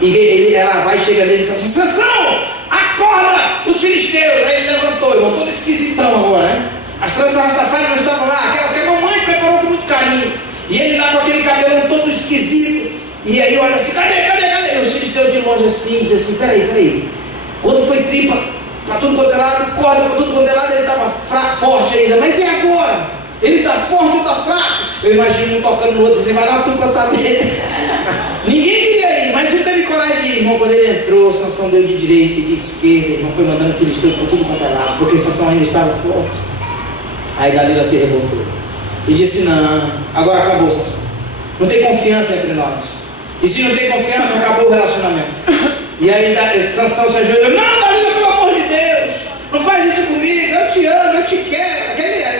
E ela vai, chega nele e diz assim: Sansão, acorda os filisteus. Aí ele levantou, irmão, todo esquisitão agora, né? As tranças Rastafari não estavam lá, aquelas que a mamãe preparou com muito carinho. E ele lá com aquele cabelão todo esquisito. E aí olha assim: cadê? E os filisteus de longe assim, diz assim: peraí. Quando foi tripa para tudo quanto é lado, corda para tudo quanto é lado, ele estava forte ainda. Mas e agora? Ele está forte ou está fraco? Eu imagino um tocando no outro, dizendo: vai lá tu para saber. Ninguém queria ir, mas não teve coragem de ir, irmão. Quando ele entrou, Sansão deu de direita e de esquerda, irmão, foi mandando filisteus para tudo quanto é lado, porque Sansão ainda estava forte. Aí Dalila se revoltou e disse: não, agora acabou, Sansão. Não tem confiança entre nós. E se não tem confiança, acabou o relacionamento. E aí Sansão se ajoelhou: não, Dalila, pelo amor de Deus, não faz isso comigo, eu te amo, eu te quero.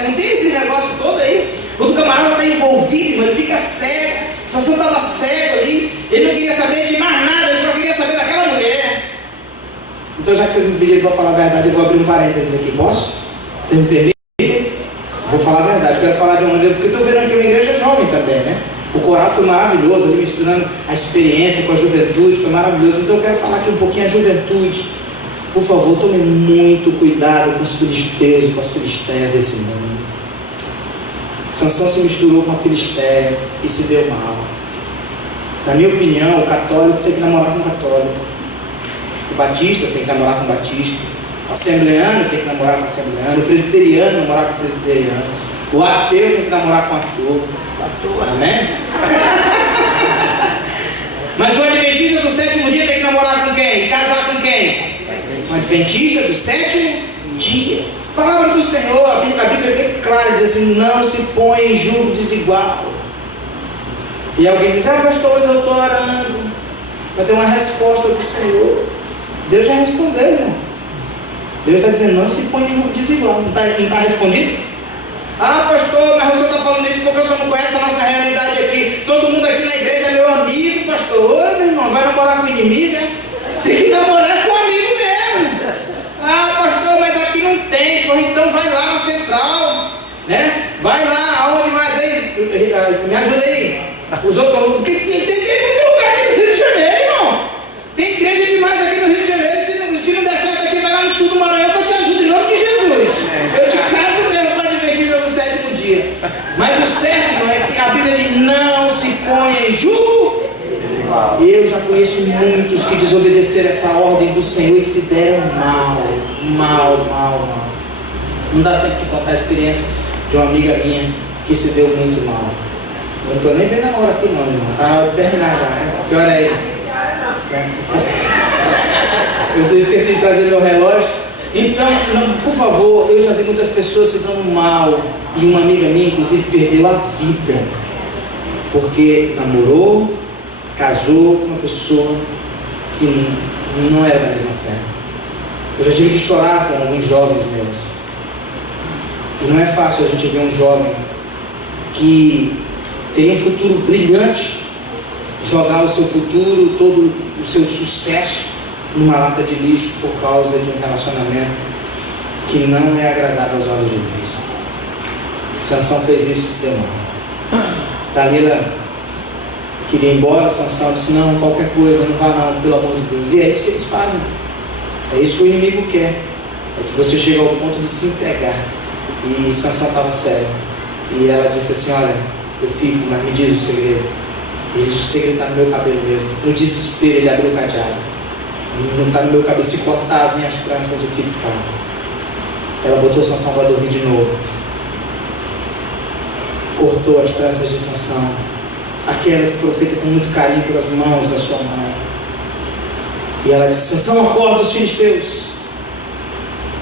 Não tem esse negócio todo aí. Quando o camarada está envolvido, ele fica cego. Sansão estava cego ali, ele não queria saber de mais nada, ele só queria saber daquela mulher. Então, já que vocês me pediram para falar a verdade, eu vou abrir um parênteses aqui, posso? Vocês me permitem? Vou falar a verdade, quero falar de uma maneira, porque eu estou vendo aqui uma igreja jovem também, né? O coral foi maravilhoso, ali misturando a experiência com a juventude, foi maravilhoso. Então eu quero falar aqui um pouquinho a juventude. Por favor, tome muito cuidado com os filisteus e com as filisteias desse mundo. Sansão se misturou com a filisteia e se deu mal. Na minha opinião, o católico tem que namorar com o católico. O batista tem que namorar com o batista. O assembleano tem que namorar com o assembleano. O presbiteriano namorar com o presbiteriano. O ateu tem que namorar com o ator. Amém? Mas o adventista do sétimo dia tem que namorar com quem? Casar com quem? O adventista do sétimo dia. Palavra do Senhor, a Bíblia é bem clara, diz assim: não se põe em julgo desigual. E alguém diz: pastor, mas eu estou orando. Vai ter uma resposta do Senhor. Deus já respondeu, irmão. Deus está dizendo: não se põe em julgo desigual. Não está respondido? Pastor, mas você está falando isso porque você não conhece a nossa realidade aqui. Todo mundo aqui na igreja é meu amigo, pastor. Ô, meu irmão, vai namorar com inimigo? Tem que namorar com amigo mesmo. Pastor, mas aqui não tem. Então vai lá na central, né? Vai lá, aonde mais aí? Me ajuda aí. Os outros, porque tem muito lugar aqui no Rio de Janeiro, irmão. Tem igreja demais aqui no Rio de Janeiro. Se não der certo aqui, vai lá no sul do Maranhão que eu te ajudo em nome de Jesus. Eu te caso mesmo para a adventista do sétimo dia. Mas o certo não é que a Bíblia diz: não se põe em julgo. Eu já conheço muitos que desobedeceram essa ordem do Senhor e se deram mal. Não dá tempo de contar a experiência de uma amiga minha que se deu muito mal. Eu não estou nem vendo a hora aqui não, irmão. Está na hora de terminar já, né? Que hora é aí? Eu esqueci de trazer meu relógio. Então, por favor, eu já vi muitas pessoas se dando mal. E uma amiga minha, inclusive, perdeu a vida. Porque namorou, casou com uma pessoa que não era da mesma fé. Eu já tive que chorar com alguns jovens meus. E não é fácil a gente ver um jovem que teria um futuro brilhante, jogar o seu futuro, todo o seu sucesso numa lata de lixo por causa de um relacionamento que não é agradável aos olhos de Deus. Sansão fez isso e se deu mal. Dalila queria ir embora, Sansão disse: não, qualquer coisa, não vá não, pelo amor de Deus. E é isso que eles fazem. É isso que o inimigo quer. É que você chega ao ponto de se entregar. E Sansão estava sério. E ela disse assim: olha, eu fico, mas me diz o segredo. Ele disse: o segredo está no meu cabelo mesmo. No desespero ele abriu o cadeado. Não está no meu cabelo. Se cortar as minhas tranças eu fico fraco. Ela botou Sansão para dormir de novo. Cortou as tranças de Sansão, aquelas que foram feitas com muito carinho pelas mãos da sua mãe. E ela disse: Sansão, acorda os filisteus.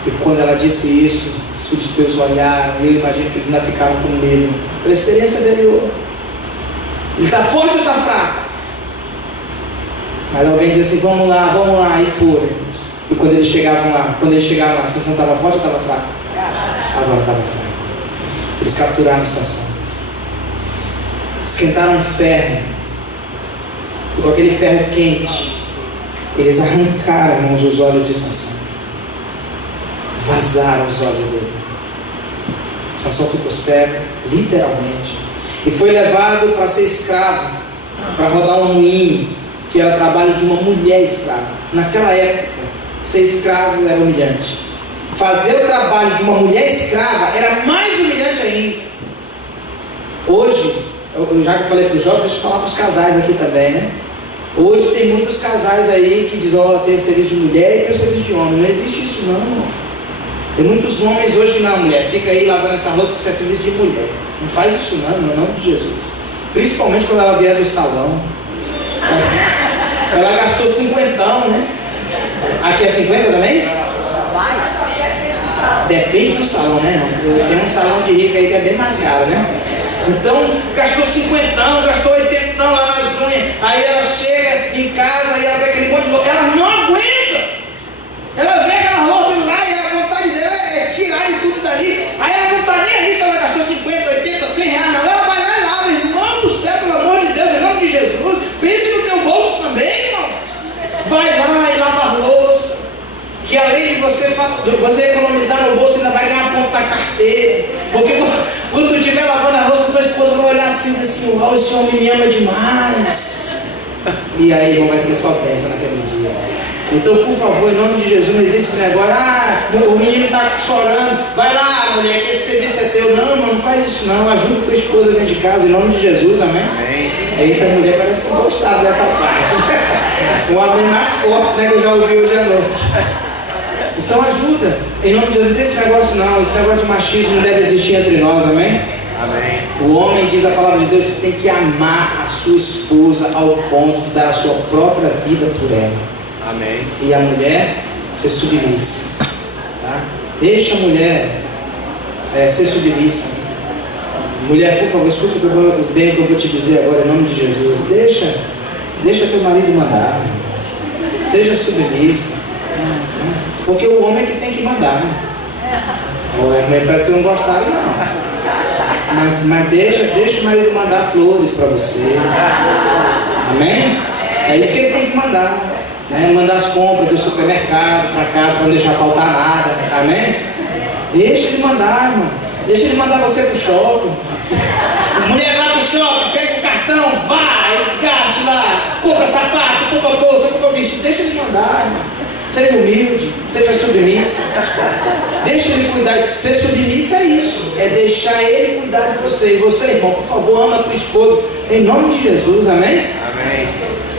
E quando ela disse isso, os filisteus olharam, e eu imagino que eles ainda ficaram com medo. Pela experiência anterior. Ele está forte ou está fraco? Mas alguém dizia assim, vamos lá, e foram. E quando eles chegavam lá, a Sansão estava forte ou estava fraco? Agora estava fraco. Eles capturaram Sansão. Esquentaram um ferro. E com aquele ferro quente, eles arrancaram, irmãos, os olhos de Sansão. Vazaram os olhos dele. Sansão ficou cego, literalmente. E foi levado para ser escravo, para rodar um moinho, que era trabalho de uma mulher escrava. Naquela época, ser escravo era humilhante. Fazer o trabalho de uma mulher escrava era mais humilhante ainda. Hoje, já que eu falei para os jovens, deixa eu falar para os casais aqui também, né? Hoje tem muitos casais aí que dizem, tem o serviço de mulher e tem o serviço de homem. Não existe isso não, irmão. Tem muitos homens hoje que não, mulher, fica aí lavando essa louça que isso é serviço de mulher. Não faz isso não, no nome de Jesus. Principalmente quando ela vier do salão. Ela gastou 50, né? Aqui é 50 também? Depende do salão, né? Tem um salão de rico aí que é bem mais caro, né? Então, gastou 50, gastou 80 lá nas unhas. Aí ela chega em casa e ela vê aquele monte de louça. Ela não aguenta. Ela vê aquela louça lá e a vontade dela é tirar de tudo dali. Aí ela não está nem aí se ela gastou 50, 80, 100 reais. Não, ela vai lá e lava. Irmão do céu, pelo amor de Deus, em nome de Jesus. Pense no teu bolso também, irmão. Vai lá e lava a louça. Que além de você economizar no bolso, ainda vai ganhar ponto na carteira. Porque quando tu estiver lavando a louça, tua esposa vai olhar assim e dizer assim, uau, esse homem me ama demais. E aí, irmão, vai ser só bênção naquele dia. Então, por favor, em nome de Jesus, não existe esse negócio, o menino está chorando, vai lá, mulher, que esse serviço é teu. Não, não faz isso não, ajuda tua esposa dentro de casa, em nome de Jesus, amém? Amém. Eita, mulher, parece que eu gostava dessa parte. Um amém mais forte, né, que eu já ouvi hoje à noite. Então ajuda, em nome de Jesus, não tem esse negócio não, esse negócio de machismo não deve existir entre nós, amém? Amém. O homem, diz a palavra de Deus, tem que amar a sua esposa ao ponto de dar a sua própria vida por ela. Amém. E a mulher ser submissa, tá? Deixa a mulher ser submissa. Mulher, por favor, escuta bem o que eu vou te dizer agora, em nome de Jesus. Deixa teu marido mandar. Seja submissa. Porque o homem é que tem que mandar. Parece que não gostaram, não. Mas deixa o marido mandar flores para você. Amém? É isso que ele tem que mandar. Né? Mandar as compras do supermercado para casa para não deixar faltar nada. Amém? Deixa ele mandar, irmão. Deixa ele mandar você pro shopping. Mulher, vai pro shopping, pega o cartão, vai, gaste lá, compra sapato, compra bolsa, compra vestido. Deixa ele mandar, irmão. Seja humilde, seja submissa. Deixa ele cuidar. Ser submissa é isso. É deixar ele cuidar de você. E você, irmão, por favor, ama a tua esposa. Em nome de Jesus, amém? Amém.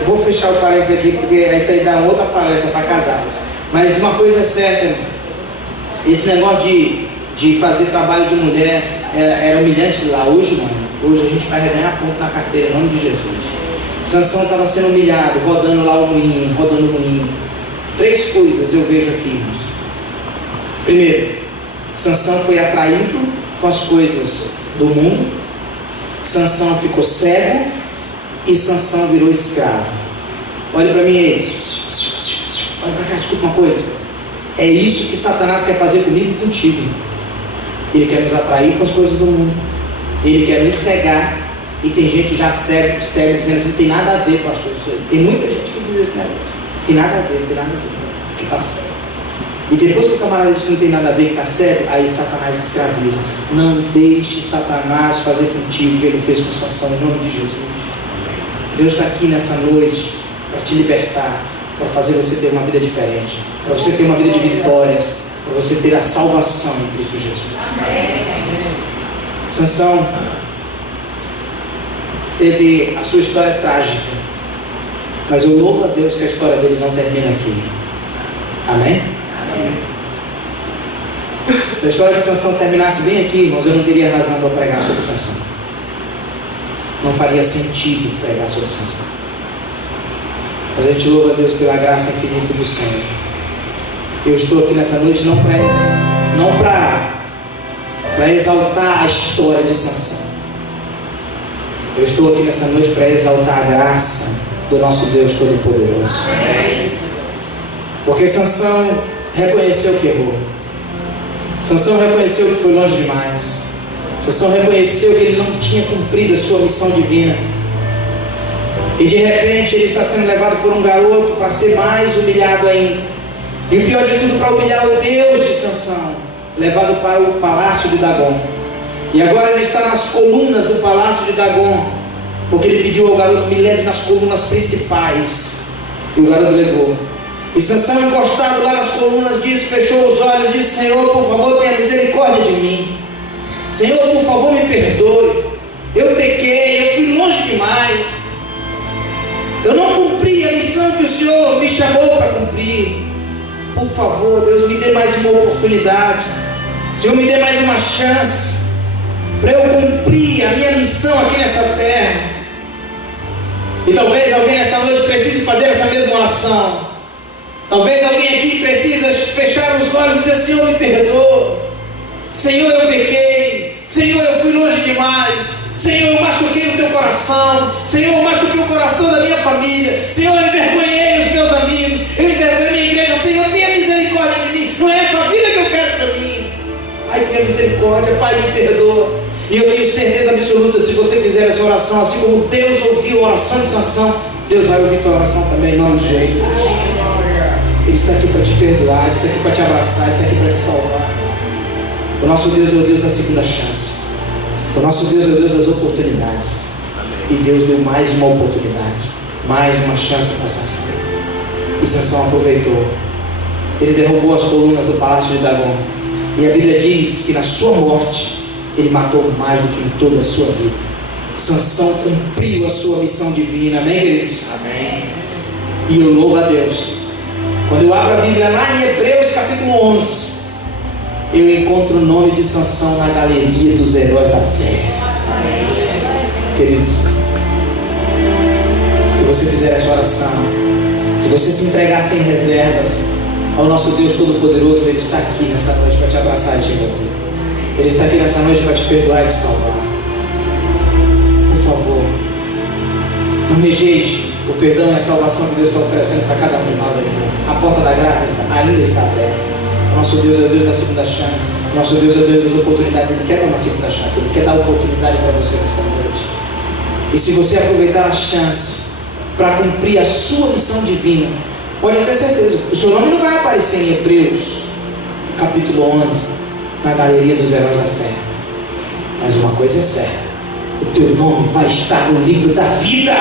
Eu vou fechar o parênteses aqui, porque essa aí dá outra palestra para casados. Mas uma coisa é certa, irmão. Esse negócio de fazer trabalho de mulher era humilhante lá. Hoje não. Hoje a gente vai ganhar ponto na carteira, em nome de Jesus. Sansão estava sendo humilhado, rodando lá o moinho, rodando o moinho. 3 coisas eu vejo aqui, irmãos. Primeiro, Sansão foi atraído com as coisas do mundo. Sansão ficou cego e Sansão virou escravo. Olha para mim aí. Olha para cá, desculpa uma coisa. É isso que Satanás quer fazer comigo e contigo. Ele quer nos atrair com as coisas do mundo. Ele quer nos cegar. E tem gente já cega dizendo assim, não tem nada a ver, pastor, isso aí. Tem muita gente que diz esse negócio. Tem nada a ver, que está certo. E depois que o camarada diz que não tem nada a ver, que está certo, aí Satanás escraviza. Não deixe Satanás fazer contigo o que ele fez com Sansão, em nome de Jesus. Deus está aqui nessa noite para te libertar, para fazer você ter uma vida diferente, para você ter uma vida de vitórias, para você ter a salvação em Cristo Jesus. Sansão teve a sua história trágica. Mas eu louvo a Deus que a história dele não termina aqui. Amém? Amém. Se a história de Sansão terminasse bem aqui, irmãos, eu não teria razão para pregar sobre Sansão. Não faria sentido pregar sobre Sansão. Mas a gente louva a Deus pela graça infinita do Senhor. Eu estou aqui nessa noite não para exaltar a história de Sansão. Eu estou aqui nessa noite para exaltar a graça do nosso Deus Todo-Poderoso. Porque Sansão reconheceu que errou. Sansão reconheceu que foi longe demais. Sansão reconheceu que ele não tinha cumprido a sua missão divina. E de repente ele está sendo levado por um garoto para ser mais humilhado ainda. E o pior de tudo, para humilhar o Deus de Sansão, levado para o palácio de Dagon. E agora ele está nas colunas do palácio de Dagon, porque ele pediu ao garoto: me leve nas colunas principais. E o garoto levou. E Sansão, encostado lá nas colunas, fechou os olhos e disse: Senhor, por favor, tenha misericórdia de mim. Senhor, por favor, me perdoe. Eu pequei, eu fui longe demais. Eu não cumpri a missão que o Senhor me chamou para cumprir. Por favor, Deus, me dê mais uma oportunidade. Senhor, me dê mais uma chance para eu cumprir a minha missão aqui nessa terra. E talvez alguém nessa noite precise fazer essa mesma oração. Talvez alguém aqui precisa fechar os olhos e dizer: Senhor, me perdoa. Senhor, eu pequei. Senhor, eu fui longe demais. Senhor, eu machuquei o teu coração. Senhor, eu machuquei o coração da minha família. Senhor, eu envergonhei os meus amigos. Eu envergonhei a minha igreja. Senhor, tenha misericórdia de mim. Não é essa vida que eu quero para mim. Pai, tenha misericórdia. Pai, me perdoa. E eu tenho certeza absoluta, se você fizer essa oração, assim como Deus ouviu a oração de Sansão, Deus vai ouvir tua oração também, em nome de Jesus. Ele está aqui para te perdoar, Ele está aqui para te abraçar, Ele está aqui para te salvar. O nosso Deus é o Deus da segunda chance. O nosso Deus é o Deus das oportunidades. E Deus deu mais uma oportunidade, mais uma chance para Sansão. E Sansão aproveitou. Ele derrubou as colunas do palácio de Dagon. E a Bíblia diz que na sua morte ele matou mais do que em toda a sua vida. Sansão cumpriu a sua missão divina. Amém, queridos? Amém. E eu louvo a Deus. Quando eu abro a Bíblia lá em Hebreus capítulo 11, eu encontro o nome de Sansão na galeria dos heróis da fé. Amém. Queridos, se você fizer essa oração, se você se entregar sem reservas ao nosso Deus Todo-Poderoso, Ele está aqui nessa noite para te abraçar e te envolver. Ele está aqui nessa noite para te perdoar e te salvar. Por favor, não rejeite o perdão e a salvação que Deus está oferecendo para cada um de nós aqui. A porta da graça ainda está aberta. O nosso Deus é o Deus da segunda chance. O nosso Deus é o Deus das oportunidades. Ele quer dar uma segunda chance. Ele quer dar oportunidade para você nessa noite. E se você aproveitar a chance para cumprir a sua missão divina, pode ter certeza, o seu nome não vai aparecer em Hebreus capítulo 11 na galeria dos heróis da fé, mas uma coisa é certa: o teu nome vai estar no livro da vida.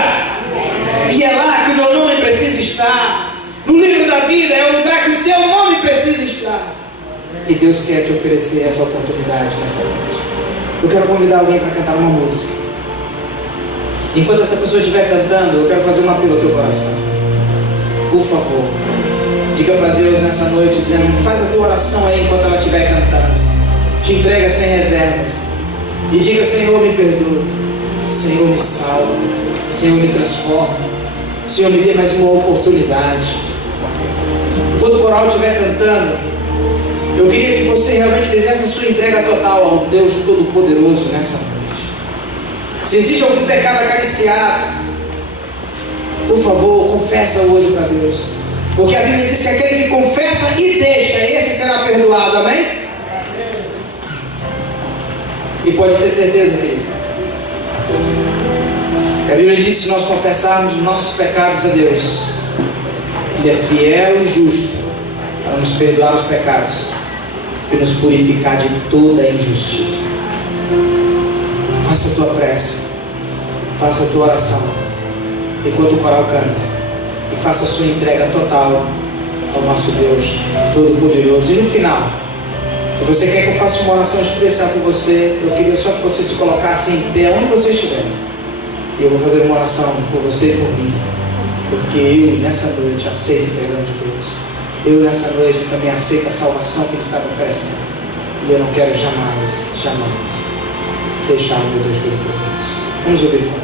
E é lá que o meu nome precisa estar. No livro da vida é o lugar que o teu nome precisa estar. E Deus quer te oferecer essa oportunidade nessa noite. Eu quero convidar alguém para cantar uma música. Enquanto essa pessoa estiver cantando, eu quero fazer um apelo ao teu coração. Por favor, diga para Deus nessa noite, dizendo: faz a tua oração aí enquanto ela estiver cantando. Te entrega sem reservas e diga: Senhor, me perdoa. Senhor, me salva. Senhor, me transforma. Senhor, me dê mais uma oportunidade. Quando o coral estiver cantando, eu queria que você realmente fizesse a sua entrega total ao Deus Todo-Poderoso nessa noite. Se existe algum pecado acariciado, por favor, confessa hoje para Deus. Porque a Bíblia diz que aquele que confessa e deixa, esse será perdoado. Amém? E pode ter certeza, querido, a Bíblia diz que se nós confessarmos os nossos pecados a Deus, Ele é fiel e justo para nos perdoar os pecados e nos purificar de toda a injustiça. Faça a tua prece, faça a tua oração enquanto o coral canta, e faça a sua entrega total ao nosso Deus Todo-Poderoso. E no final, se você quer que eu faça uma oração especial por você, eu queria só que você se colocasse em pé onde você estiver. E eu vou fazer uma oração por você e por mim. Porque eu nessa noite aceito o perdão de Deus. Eu nessa noite também aceito a salvação que Ele está me oferecendo. E eu não quero jamais, jamais deixar o meu Deus Todo-Poderoso. Vamos ouvir com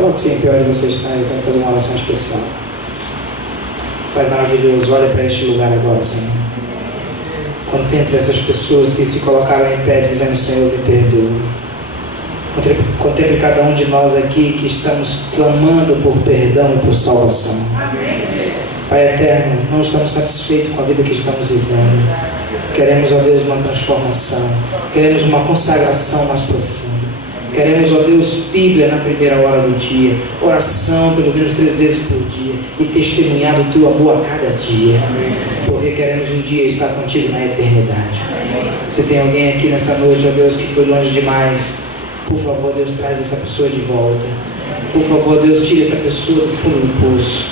Coloque-se em pé onde você está, eu quero fazer uma oração especial. Pai maravilhoso, olha para este lugar agora, Senhor. Contemple essas pessoas que se colocaram em pé dizendo: Senhor, me perdoa. Contemple cada um de nós aqui que estamos clamando por perdão e por salvação. Pai eterno, não estamos satisfeitos com a vida que estamos vivendo. Queremos, ó Deus, uma transformação. Queremos uma consagração mais profunda. Queremos, ó Deus, Bíblia na primeira hora do dia, oração pelo menos 3 vezes por dia e testemunhar do teu amor a cada dia, porque queremos um dia estar contigo na eternidade. Se tem alguém aqui nessa noite, ó Deus, que foi longe demais, por favor, Deus, traz essa pessoa de volta. Por favor, Deus, tire essa pessoa do fundo do poço.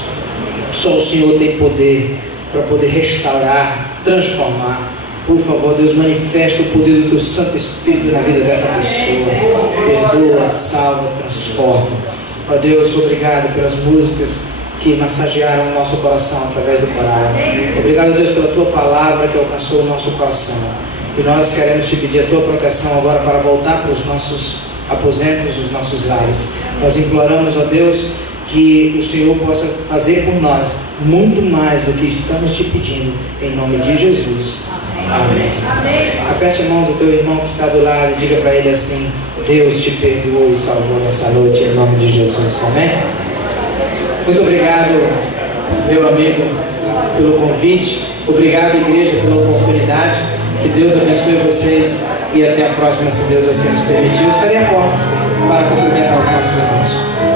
Só o Senhor tem poder para poder restaurar, transformar. Por favor, Deus, manifesta o poder do teu Santo Espírito na vida dessa pessoa. Perdoa, salva, transforma. Ó Deus, obrigado pelas músicas que massagearam o nosso coração através do coral. Obrigado, Deus, pela tua palavra que alcançou o nosso coração. E nós queremos te pedir a tua proteção agora para voltar para os nossos aposentos, os nossos lares. Nós imploramos, ó Deus, que o Senhor possa fazer por nós muito mais do que estamos te pedindo, em nome de Jesus. Amém. Aperte a mão do teu irmão que está do lado e diga para ele assim: Deus te perdoou e salvou nessa noite, em nome de Jesus. Amém? Muito obrigado, meu amigo, pelo convite. Obrigado, igreja, pela oportunidade. Que Deus abençoe vocês e até a próxima, se Deus assim nos permitir. Eu estarei à porta para cumprimentar os nossos irmãos.